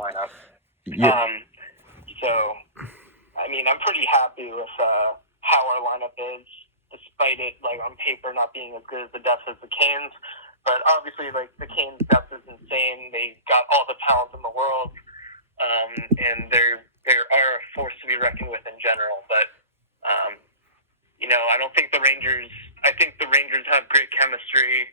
lineup. Yeah, So, I mean, I'm pretty happy with how our lineup is, despite it, like, on paper not being as good as the depth as the Canes. But obviously, like, the Canes' depth is insane. They got all the talent in the world, and they are a force to be reckoned with in general. But, I don't think the Rangers. I think the Rangers have great chemistry,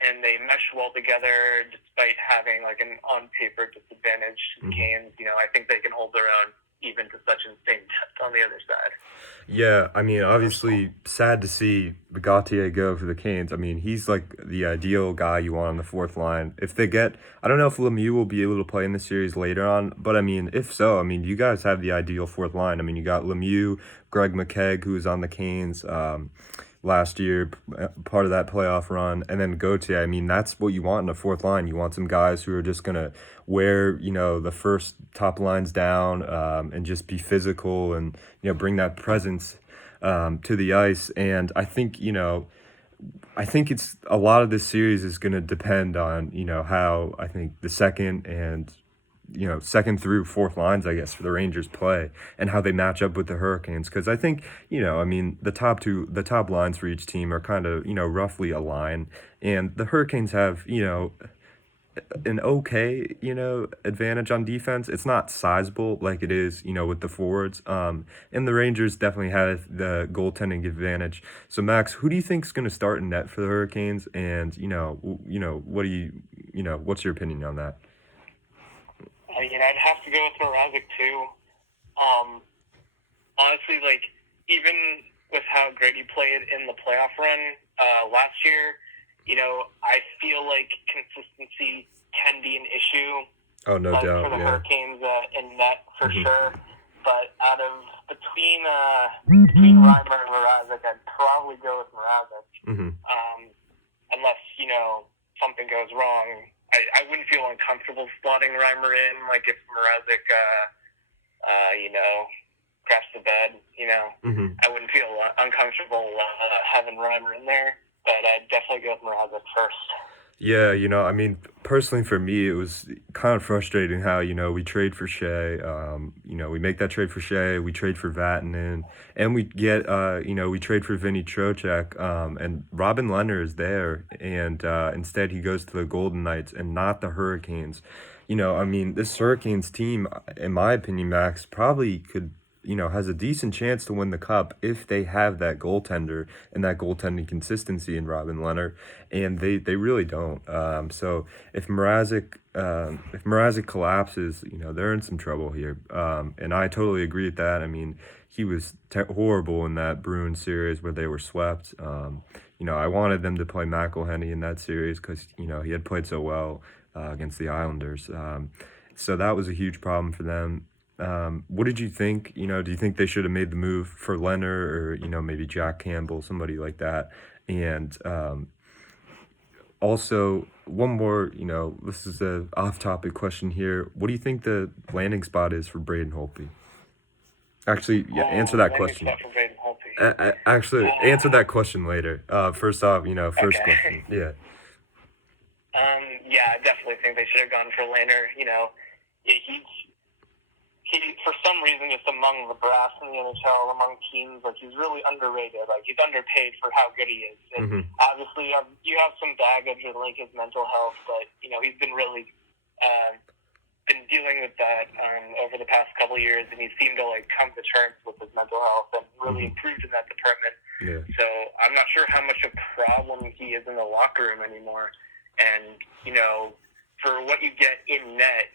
and they mesh well together, despite having like an on-paper disadvantage to the Canes. I think they can hold their own, even to such insane depth on the other side. yeah. I mean, obviously, sad to see Gautier go for the Canes. I mean, he's like the ideal guy you want on the fourth line. If they get, I don't know if Lemieux will be able to play in the series later on, but I mean, if so, I mean, you guys have the ideal fourth line. I mean, you got Lemieux, Greg McKegg, who was on the Canes last year, part of that playoff run, and then Gautier. I mean, that's what you want in a fourth line. You want some guys who are just gonna wear, the first top lines down, and just be physical and bring that presence to the ice. And I think it's a lot of this series is going to depend on how I think the second and second through fourth lines, I guess, for the Rangers play and how they match up with the Hurricanes. Because I think, I mean, the top lines for each team are kind of, roughly aligned. And the Hurricanes have, an okay, advantage on defense. It's not sizable like it is, with the forwards. And the Rangers definitely have the goaltending advantage. So Max, who do you think is going to start in net for the Hurricanes? And what do what's your opinion on that? I'd have to go with Mrazek too. Honestly, like, even with how great he played in the playoff run last year, I feel like consistency can be an issue. Oh, no doubt, for the yeah. Hurricanes in net for sure. But out of between Reimer and Mrazek, I'd probably go with Mrazek. Unless something goes wrong. I wouldn't feel uncomfortable slotting Reimer in, like if Mrazek, craps the bed. I wouldn't feel uncomfortable having Reimer in there. But I'd definitely go with Mrazek first. Yeah, I mean, personally for me, it was kind of frustrating how, we trade for Shea, we make that trade for Shea, we trade for Vatanen, and we get, we trade for Vinny Trocheck, and Robin Lehner is there, and instead he goes to the Golden Knights and not the Hurricanes. I mean, this Hurricanes team, in my opinion, Max, probably could has a decent chance to win the cup if they have that goaltender and that goaltending consistency in Robin Lehner, and they really don't. So if Mrazek collapses, they're in some trouble here. And I totally agree with that. I mean, he was horrible in that Bruins series where they were swept. I wanted them to play McElhinney in that series because he had played so well against the Islanders. So that was a huge problem for them. What did you think? Do you think they should have made the move for Lehner or, maybe Jack Campbell, somebody like that? And also, one more, this is a off-topic question here. What do you think the landing spot is for Braden Holtby? Actually, yeah, answer that question. Actually, answer that question later. First off, first question. Yeah. Yeah, I definitely think they should have gone for Lehner. He, for some reason, just among the brass in the NHL, among teams, like, he's really underrated. Like, he's underpaid for how good he is. And obviously, you have some baggage with, like, his mental health, but, he's been really been dealing with that over the past couple of years, and he seemed to, like, come to terms with his mental health and really improved in that department. Yeah. So I'm not sure how much a problem he is in the locker room anymore. And, for what you get in net,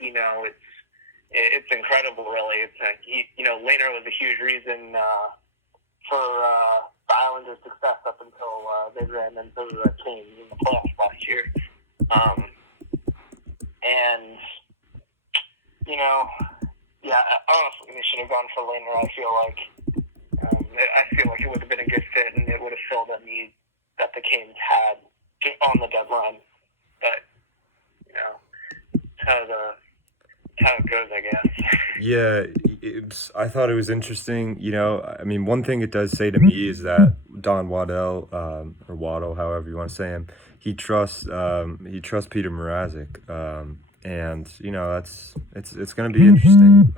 it's incredible, really. It's Lehner was a huge reason for the Islanders' success up until they ran into the Canes in the playoffs last year. And honestly, they should have gone for Lehner. I feel like it would have been a good fit, and it would have filled a need that the Canes had on the deadline. But how it goes, I guess. Yeah, I thought it was interesting. I mean, one thing it does say to me is that Don Waddell, or Waddle, however you want to say him, he trusts Peter Mrazek, and it's going to be interesting.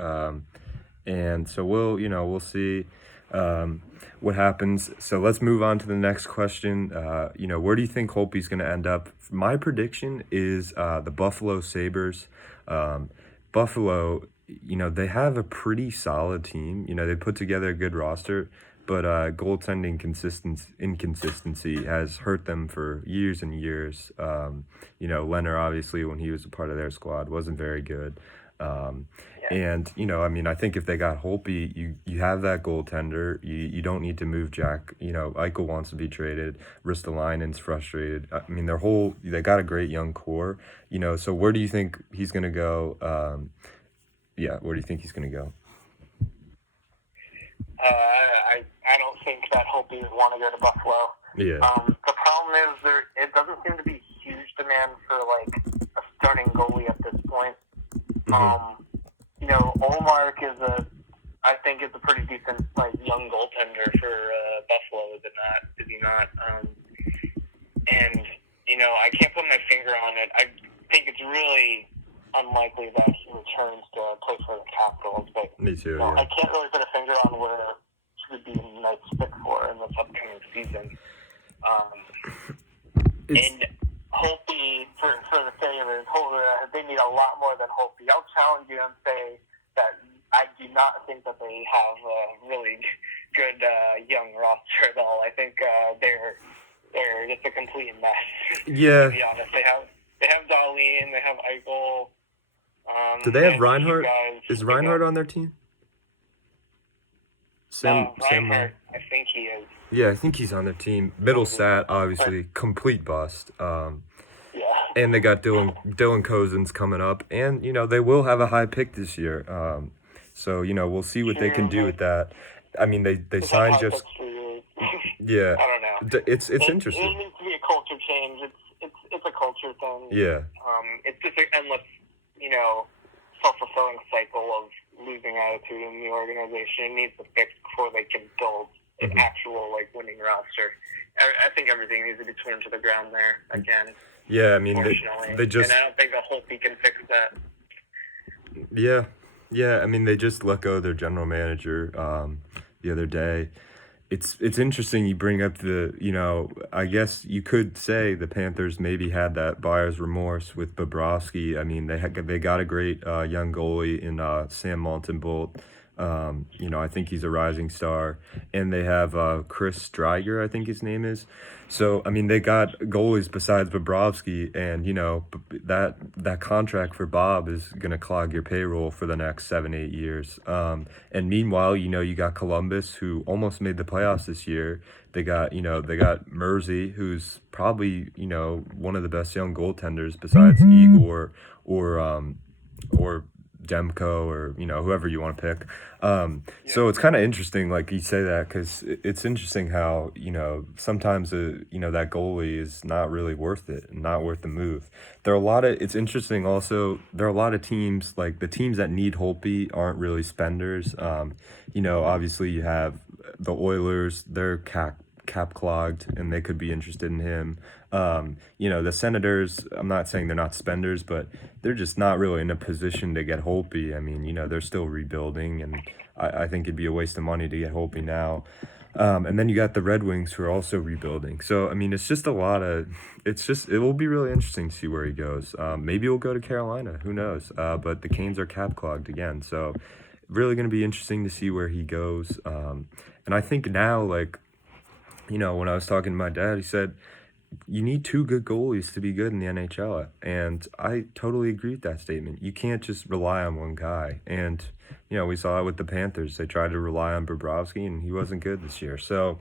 And so we'll see what happens. So let's move on to the next question. Where do you think Holtby's going to end up? My prediction is the Buffalo Sabres. Buffalo, they have a pretty solid team. They put together a good roster, but goaltending inconsistency has hurt them for years and years. Leonard, obviously, when he was a part of their squad, wasn't very good. And, I think if they got Holtby, you have that goaltender. You don't need to move Jack. Eichel wants to be traded. Ristolainen's frustrated. They got a great young core. So where do you think he's going to go? Where do you think he's going to go? I don't think that Holtby would want to go to Buffalo. Yeah. The problem is it doesn't seem to be huge demand for a starting goalie at this point. Mm-hmm. Ullmark I think is a pretty decent young goaltender for Buffalo. Is he not? And I can't put my finger on it. I think it's really unlikely that he returns to play for the Capitals. But me too. I can't really put a finger on where he would be a nice fit for in this upcoming season. And Holtby, for the Sabres, they need a lot more than Holtby. I'll challenge you and say that I do not think that they have a really good young roster at all. I think they're just a complete mess. Yeah. To be honest, they have Dahlin, they have Eichel. Do they have Reinhart? Is Reinhart on their team? Reinhart, I think he is. Yeah, I think he's on their team. Middlestat, obviously, complete bust. And they got Dylan Cousins coming up, and they will have a high pick this year. So we'll see what they can do with that. They signed just. Yeah. I don't know. It's interesting. It needs to be a culture change. It's a culture thing. Yeah. It's just an endless, self-fulfilling cycle of losing attitude in the organization. It needs to fix before they can build an actual winning roster. I think everything needs to be turned to the ground there again. Yeah, they just. And I don't think the Holtby can fix that. Yeah, they just let go of their general manager the other day. It's interesting you bring up I guess you could say the Panthers maybe had that buyer's remorse with Bobrovsky. They got a great young goalie in Sam Montembeault. I think he's a rising star. And they have Chris Driedger, I think his name is. So, they got goalies besides Bobrovsky, and, that contract for Bob is going to clog your payroll for the next 7-8 years. And meanwhile, you got Columbus, who almost made the playoffs this year. They got Mersey, who's probably, one of the best young goaltenders besides Igor or Demko or whoever you want to pick. So it's kind of interesting, like you say that, because it's interesting how sometimes that goalie is not really worth it, not worth the move. It's interesting also, there are a lot of teams, like the teams that need Holtby aren't really spenders. Obviously you have the Oilers, they're cap clogged, and they could be interested in him. The Senators, I'm not saying they're not spenders, but they're just not really in a position to get Holtby. They're still rebuilding, and I think it'd be a waste of money to get Holtby now. And then you got the Red Wings, who are also rebuilding. So, it's just it will be really interesting to see where he goes. Maybe he'll go to Carolina, who knows? But the Canes are cap clogged again. So really going to be interesting to see where he goes. And I think now, when I was talking to my dad, he said, you need 2 good goalies to be good in the NHL. And I totally agree with that statement. You can't just rely on one guy. And, we saw it with the Panthers. They tried to rely on Bobrovsky, and he wasn't good this year. So,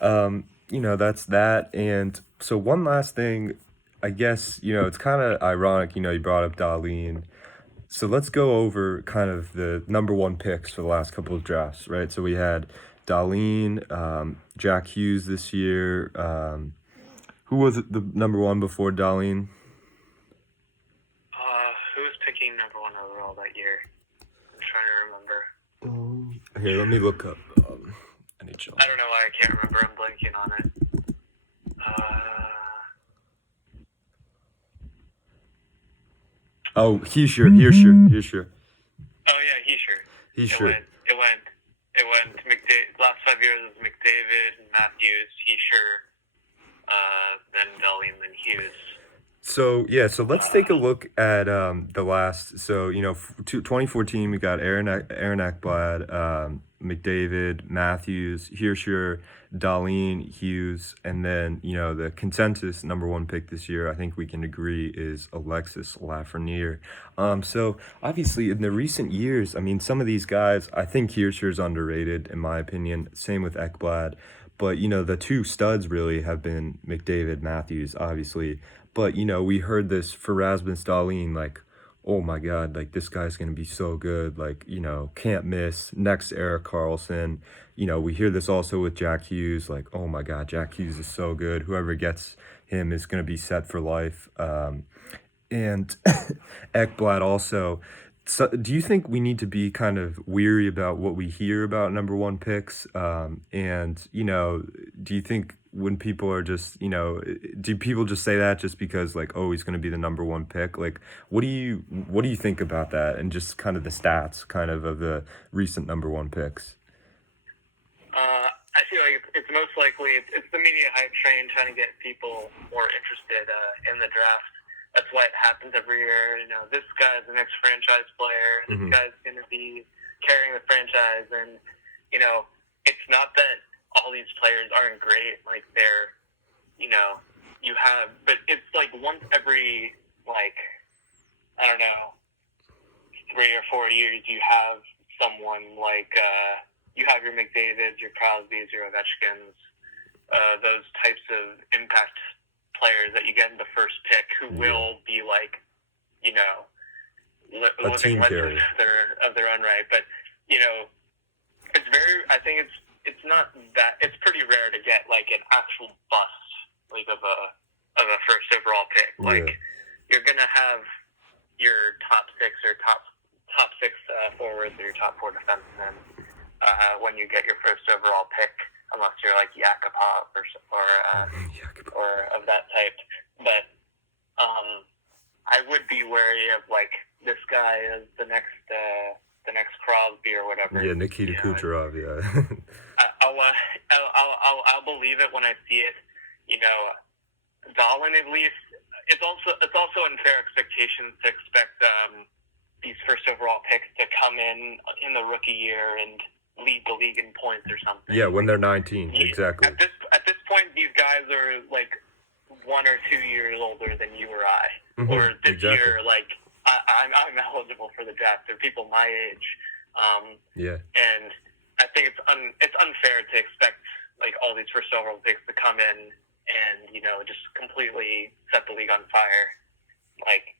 that's that. And so one last thing, I guess, it's kind of ironic, you brought up Dahlin. So let's go over kind of the number 1 picks for the last couple of drafts, right? So we had Dahlin, Jack Hughes this year. Who was the number 1 before Dahlin? Who was picking number 1 overall that year? I'm trying to remember. Here, let me look up NHL. I don't know why I can't remember. I'm blanking on it. Oh, Heischer. Oh yeah, Heischer. Heischer. It went McDavid. Last 5 years was McDavid, Matthews, Heischer, then Dahlin, then Hughes. So let's take a look at the last. So 2014 we got Aaron Ekblad, McDavid, Matthews, Hirscher, Dahlin, Hughes, and then the consensus number one pick this year, I think we can agree, is Alexis Lafreniere. So obviously in the recent years, I mean, some of these guys, I think Hirscher's underrated in my opinion. Same with Ekblad. But the two studs really have been McDavid, Matthews, obviously. But we heard this for Rasmus Dahlin, like, oh my God, like this guy's gonna be so good, like can't miss. Next Erik Karlsson. We hear this also with Jack Hughes, like, oh my God, Jack Hughes is so good. Whoever gets him is gonna be set for life. And Ekblad also. So, do you think we need to be kind of weary about what we hear about number one picks? And do you think when people are just, do people just say that just because like, oh, he's going to be the number one pick? Like, what do you think about that? And just kind of the stats, kind of the recent number one picks. I feel like it's most likely it's the media hype train trying to get people more interested in the draft. That's why it happens every year. This guy's the next franchise player. This guy's going to be carrying the franchise. And, it's not that all these players aren't great. Like, they're, you have, but it's like once every, like, I don't know, 3 or 4 years, you have someone like, you have your McDavids, your Crosbys, your Ovechkins, those types of impact players that you get in the first pick who will be like, living legends of their own right. But it's very. I think it's not that. It's pretty rare to get like an actual bust like of a first overall pick. Like you're gonna have your top six or top six forwards or your top four defensemen when you get your first overall pick. Unless you're like Yakupov or of that type, but I would be wary of like this guy is the next Crosby or whatever. Yeah, Nikita Kucherov. Yeah. I'll believe it when I see it. Dahlin at least. It's also unfair expectations to expect these first overall picks to come in the rookie year and lead the league in points or something. Yeah, when they're 19, exactly. At this point, these guys are like 1 or 2 years older than you or I. Or this year, like I'm eligible for the draft. They're people my age. And I think it's unfair to expect like all these first overall picks to come in and just completely set the league on fire. Like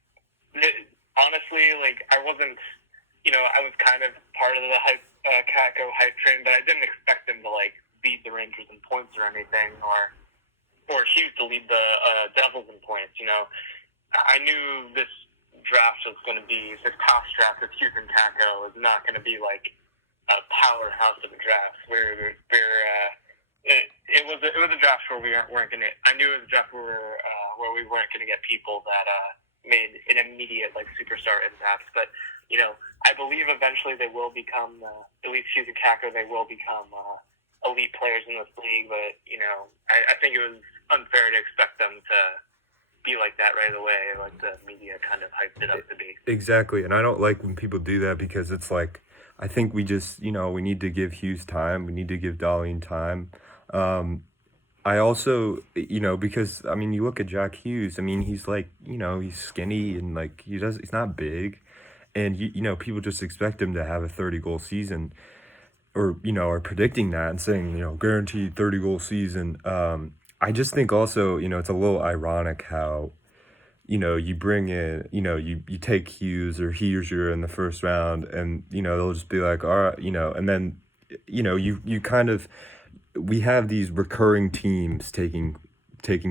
honestly, like I wasn't. I was kind of part of the Kakko hype train, but I didn't expect him to like lead the Rangers in points or anything, or Hughes to lead the Devils in points. I knew this draft was going to be this past draft with Hughes and Kakko was not going to be like a powerhouse of a draft. It was a draft where we weren't going to. I knew it was a draft where we weren't going to get people that made an immediate like superstar impact, but. I believe eventually they will become, at least Hughes and Kakko, they will become elite players in this league. But, I think it was unfair to expect them to be like that right away, like the media kind of hyped it up to be. Exactly. And I don't like when people do that because it's like, I think we just, we need to give Hughes time. We need to give Dahlin time. I also, because, I mean, you look at Jack Hughes, I mean, he's like, he's skinny and like, he's not big. And, people just expect him to have a 30-goal season or, are predicting that and saying, guaranteed 30-goal season. I just think also, it's a little ironic how, you bring in, you take Hughes or Hirscher in the first round and, they'll just be like, all right, and then, you kind of, we have these recurring teams taking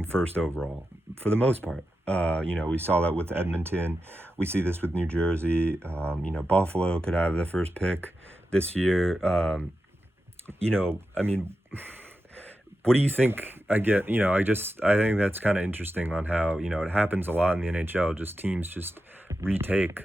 first overall for the most part. We saw that with Edmonton. We see this with New Jersey. Buffalo could have the first pick this year. I mean, what do you think? I think that's kind of interesting on how, it happens a lot in the NHL. Just teams just retake